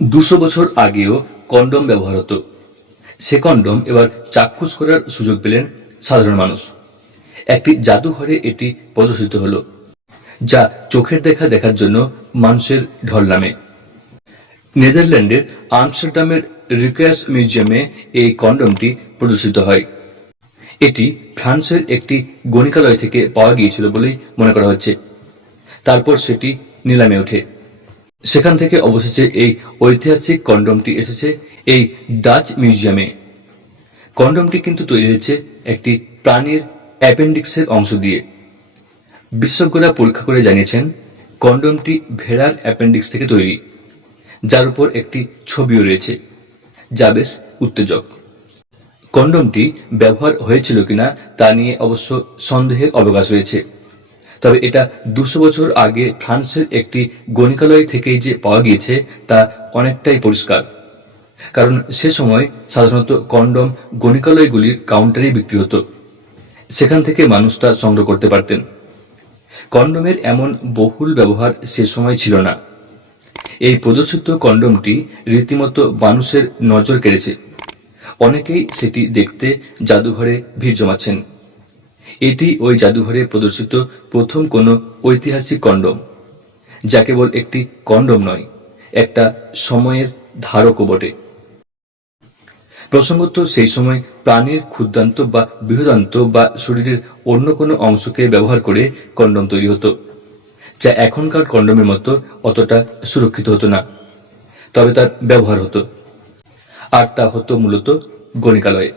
দুশো বছর আগেও কন্ডম ব্যবহার হতো। সে কন্ডম এবার চাক্ষুষ করার সুযোগ পেলেন সাধারণ মানুষ। একটি জাদুঘরে এটি প্রদর্শিত হলো, যা চোখের দেখা দেখার জন্য মানুষের ঢল নামে। নেদারল্যান্ডের আমস্টারডামের রিকাস মিউজিয়ামে এই কন্ডমটি প্রদর্শিত হয়। এটি ফ্রান্সের একটি গণিকালয় থেকে পাওয়া গিয়েছিল বলেই মনে করা হচ্ছে। তারপর সেটি নিলামে ওঠে। সেখান থেকে অবশেষে এই ঐতিহাসিক কন্ডমটি এসেছে এই ডাচ মিউজিয়ামে। কন্ডমটি কিন্তু তৈরি হয়েছে একটি প্রাণীর অ্যাপেন্ডিক্সের অংশ দিয়ে। বিশেষজ্ঞরা পরীক্ষা করে জানিয়েছেন, কন্ডমটি ভেড়ার অ্যাপেন্ডিক্স থেকে তৈরি, যার উপর একটি ছবিও রয়েছে। যা বেশ উত্তেজক। কন্ডমটি ব্যবহার হয়েছিল কিনা তা নিয়ে অবশ্য সন্দেহের অবকাশ রয়েছে। তবে এটা দুশো বছর আগে ফ্রান্সের একটি গণিকালয় থেকেই যে পাওয়া গিয়েছে, তা অনেকটাই পরিষ্কার। কারণ সে সময় সাধারণত কন্ডম গণিকালয়গুলির কাউন্টারেই বিক্রি হতো। সেখান থেকে মানুষ তা সংগ্রহ করতে পারতেন। কন্ডমের এমন বহুল ব্যবহার সে সময় ছিল না। এই প্রদর্শিত কন্ডমটি রীতিমতো মানুষের নজর কেড়েছে। অনেকেই সেটি দেখতে জাদুঘরে ভিড় জমাচ্ছেন। এটি ওই জাদুঘরে প্রদর্শিত প্রথম কোনো ঐতিহাসিক কন্ডম, যা কেবল একটি কন্ডম নয়, একটা সময়ের ধারকও বটে। প্রসঙ্গত, সেই সময় প্রাণীর ক্ষুদ্রান্ত বা বৃহদান্ত বা শরীরের অন্য কোনো অংশকে ব্যবহার করে কন্ডম তৈরি হতো, যা এখনকার কন্ডমের মতো অতটা সুরক্ষিত হতো না, তবে তার ব্যবহার হতো। আর তা হতো মূলত গণিকালয়ে।